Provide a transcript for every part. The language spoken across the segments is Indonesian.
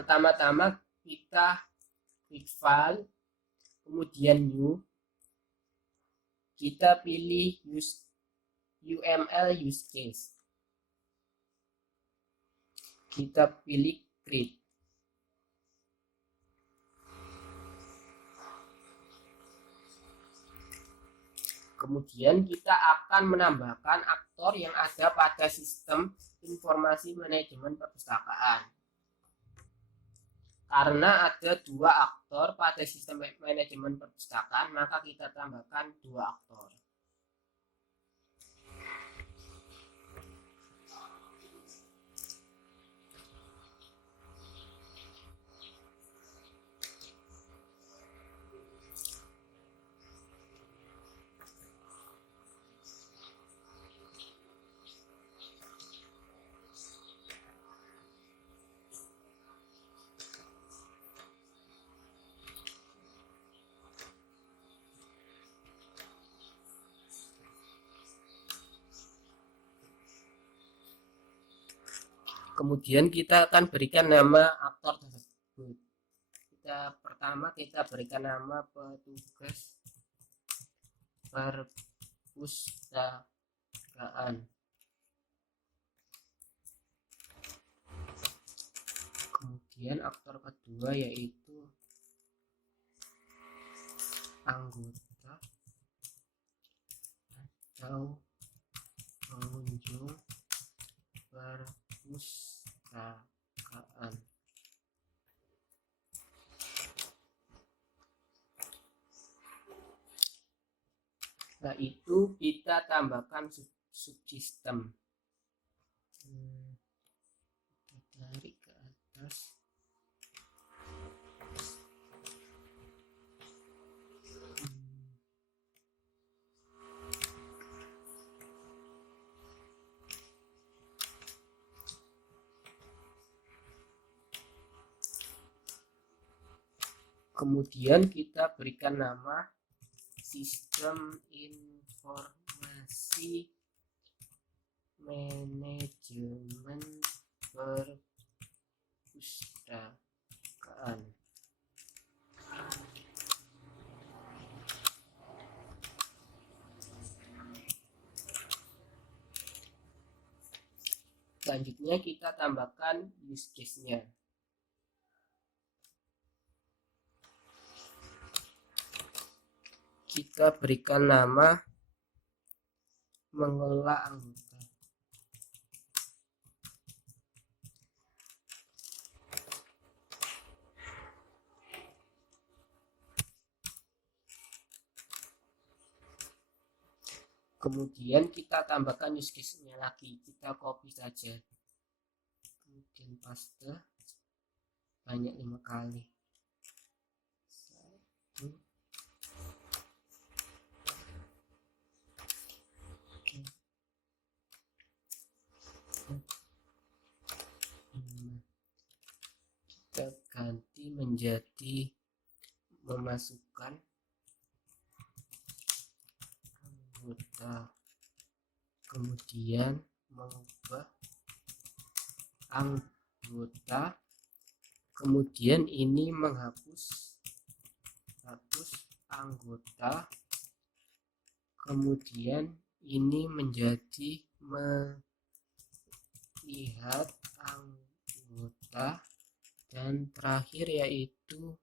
Pertama-tama kita klik file, kemudian new, kita pilih UML use case, kita pilih create. Kemudian kita akan menambahkan aktor yang ada pada sistem informasi manajemen perpustakaan. Karena ada dua aktor pada sistem manajemen perpustakaan, maka kita tambahkan dua aktor. Kemudian kita akan berikan nama aktor tersebut. Pertama kita berikan nama petugas perpustakaan. Kemudian aktor kedua yaitu anggota atau pengunjung perpustakaan. Setelah itu kita tambahkan subsistem. Kita tarik ke atas. Kemudian kita berikan nama sistem informasi manajemen perpustakaan. Selanjutnya kita tambahkan use case-nya. Kita berikan nama mengelola anggota. Kemudian kita tambahkan use case-nya lagi, kita copy saja, kemudian paste banyak 5 kali. Kita ganti menjadi memasukkan anggota, kemudian mengubah anggota, kemudian ini menghapus anggota, kemudian ini menjadi melihat anggota, dan terakhir yaitu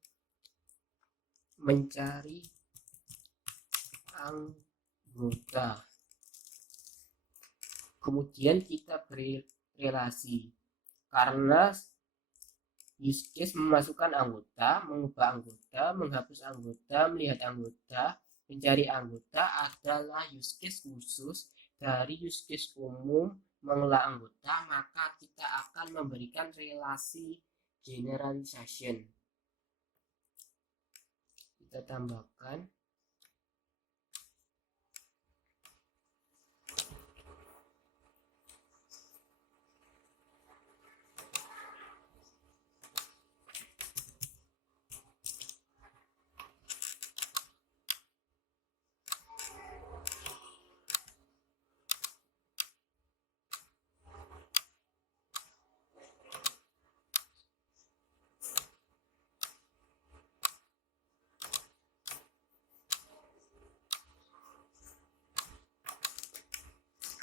mencari anggota. Kemudian kita beri relasi, karena use case memasukkan anggota, mengubah anggota, menghapus anggota, melihat anggota, mencari anggota adalah use case khusus dari use case umum mengelola anggota, maka kita akan memberikan relasi generalization. Kita tambahkan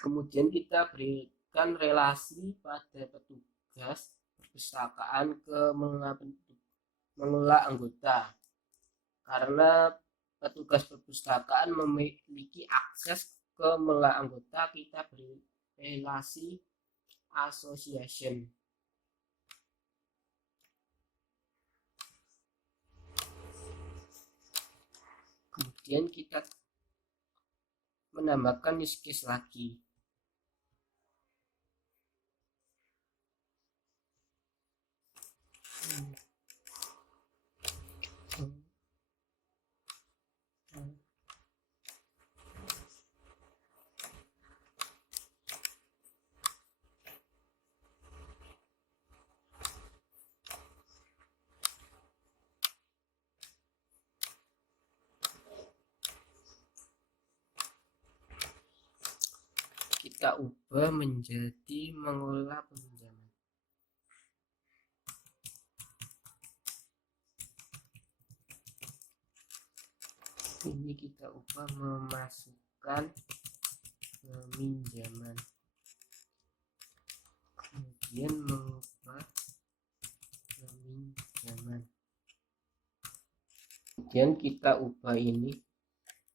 Kemudian kita berikan relasi pada petugas perpustakaan ke mengelola anggota, karena petugas perpustakaan memiliki akses ke mengelola anggota, kita beri relasi association. Kemudian kita menambahkan use case lagi. Kita ubah menjadi mengelola peminjaman. Ini kita ubah memasukkan peminjaman, kemudian mengubah peminjaman, kemudian kita ubah ini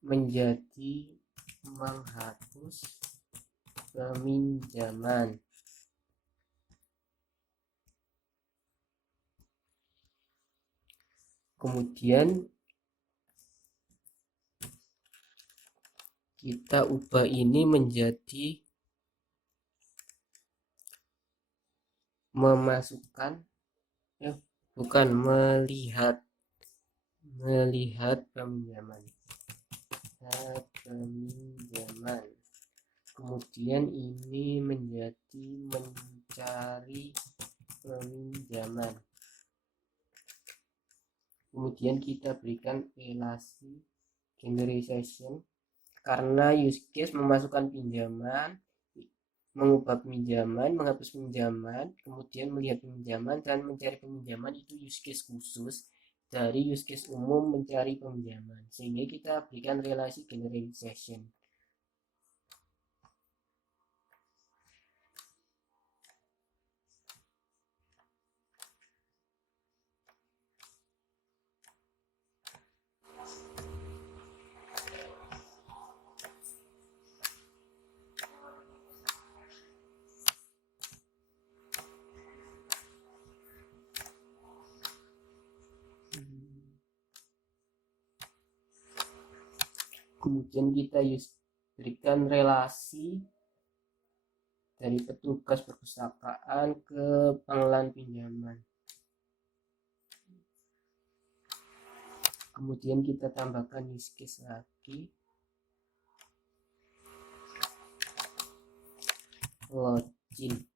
menjadi menghapus peminjaman. Kemudian kita ubah ini menjadi memasukkan melihat peminjaman. Kemudian ini menjadi mencari peminjaman. Kemudian kita berikan relasi generalization, karena use case memasukkan pinjaman, mengubah pinjaman, menghapus pinjaman, kemudian melihat pinjaman dan mencari pinjaman itu use case khusus dari use case umum mencari pinjaman, sehingga kita berikan relasi generalization. Kemudian kita berikan relasi dari petugas perpustakaan ke pengelolaan pinjaman. Kemudian kita tambahkan use case lagi, login.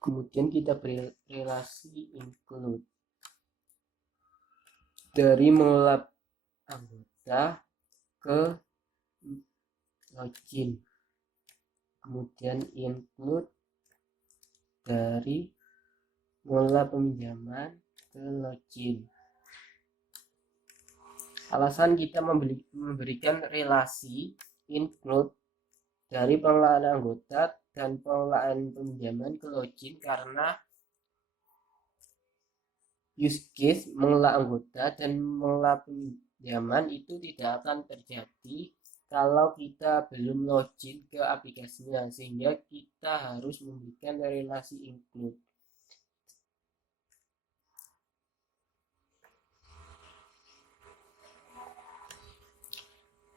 Kemudian kita beri relasi include, dari mengelola anggota ke login. Kemudian include dari mengelola peminjaman ke login. Alasan kita memberikan relasi include dari pengelolaan anggota dan pengelolaan peminjaman ke login, karena use case mengelola anggota dan mengelola pinjaman itu tidak akan terjadi kalau kita belum login ke aplikasinya, sehingga kita harus memberikan relasi include.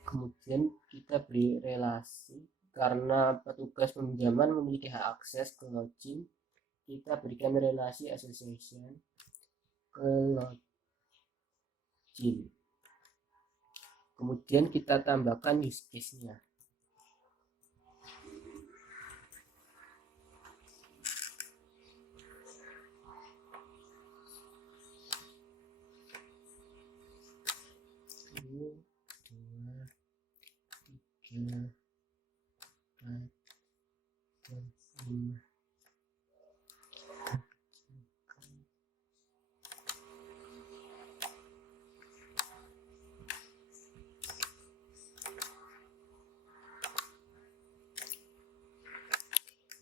Kemudian kita beri relasi, karena petugas peminjaman memiliki hak akses ke login, kita berikan relasi association ke login. Kemudian kita tambahkan use case-nya.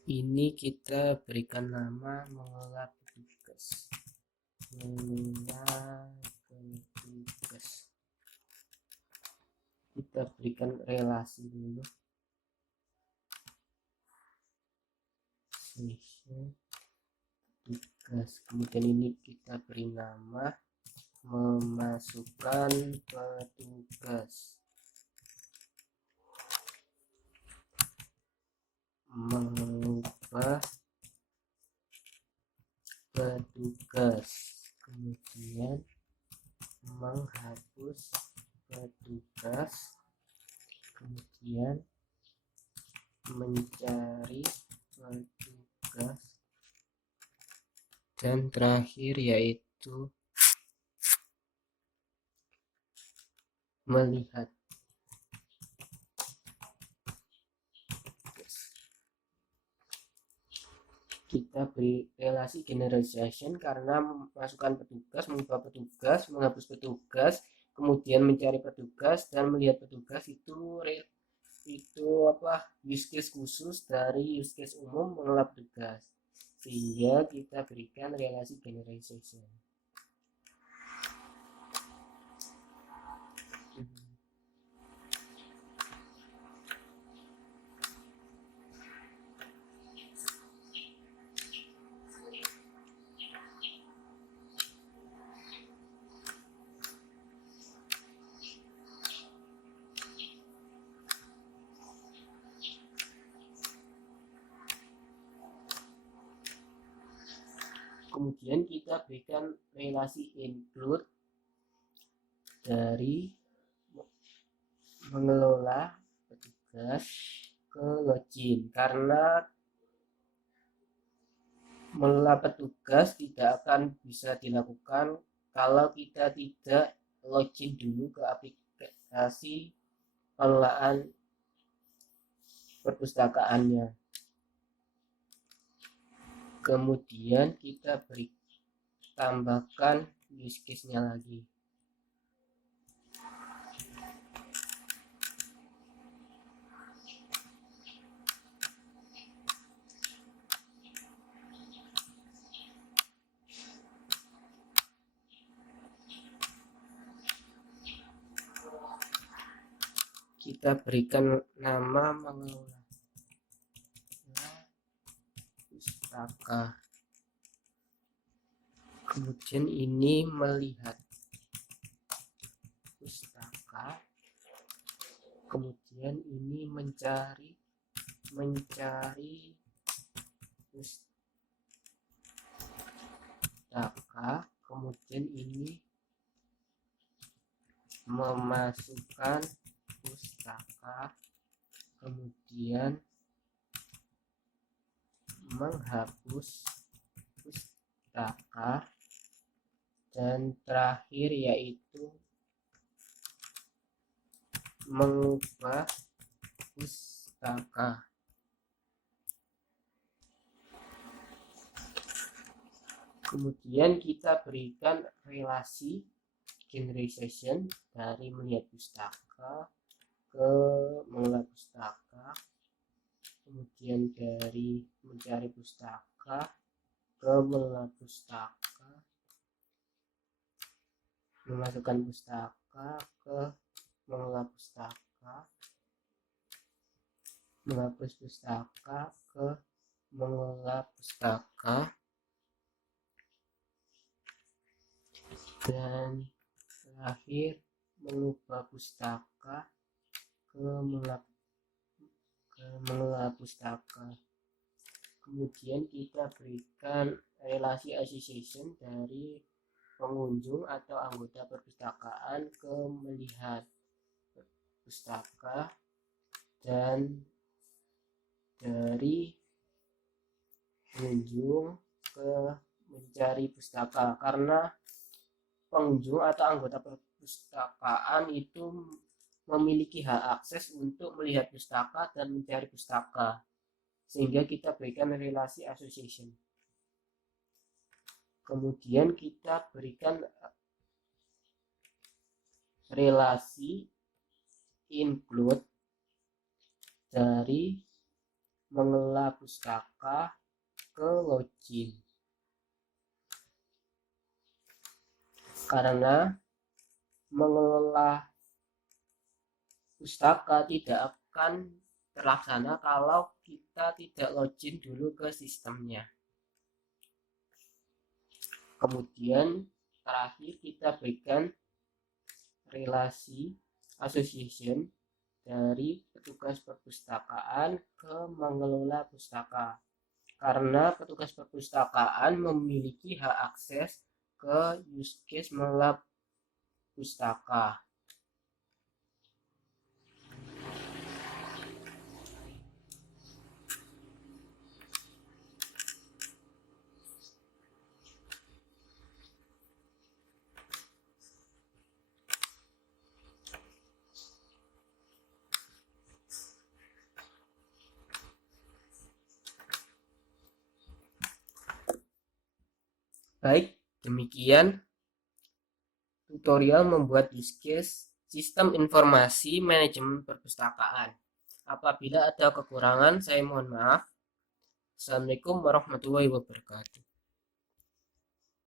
ini kita berikan nama mengelola petugas. Kita berikan relasi dulu, tugas. Kemudian ini kita beri nama memasukkan petugas, mengubah petugas, kemudian menghapus petugas, kemudian mencari petugas, dan terakhir yaitu melihat. Kita beri relasi generalization karena memasukkan petugas, mengubah petugas, menghapus petugas, kemudian mencari petugas dan melihat petugas itu use case khusus dari use case umum mengelola petugas, sehingga kita berikan relasi generalization. Kemudian kita berikan relasi include dari mengelola petugas ke login, karena mengelola petugas tidak akan bisa dilakukan kalau kita tidak login dulu ke aplikasi pengelolaan perpustakaannya. Kemudian kita tambahkan use case-nya lagi. Kita berikan nama mengelola pustaka. Kemudian ini melihat pustaka. Kemudian ini mencari pustaka. Kemudian ini memasukkan pustaka. Kemudian menghapus pustaka, dan terakhir yaitu mengubah pustaka. Kemudian kita berikan relasi generalization dari melihat pustaka ke mengelola pustaka, kemudian dari mencari pustaka ke mengelola pustaka, memasukkan pustaka ke mengelola pustaka, menghapus pustaka ke mengelola pustaka, dan terakhir mengubah pustaka ke mengelola pustaka. Kemudian kita berikan relasi association dari pengunjung atau anggota perpustakaan ke melihat pustaka, dan dari pengunjung ke mencari pustaka, karena pengunjung atau anggota perpustakaan itu memiliki hak akses untuk melihat pustaka dan mencari pustaka, sehingga kita berikan relasi association. Kemudian kita berikan relasi include dari mengelola pustaka ke login. Karena mengelola pustaka tidak akan terlaksana kalau kita tidak login dulu ke sistemnya. Kemudian terakhir kita berikan relasi association dari petugas perpustakaan ke mengelola pustaka, karena petugas perpustakaan memiliki hak akses ke use case mengelola pustaka. Baik, demikian tutorial membuat use case sistem informasi manajemen perpustakaan. Apabila ada kekurangan, saya mohon maaf. Assalamualaikum warahmatullahi wabarakatuh.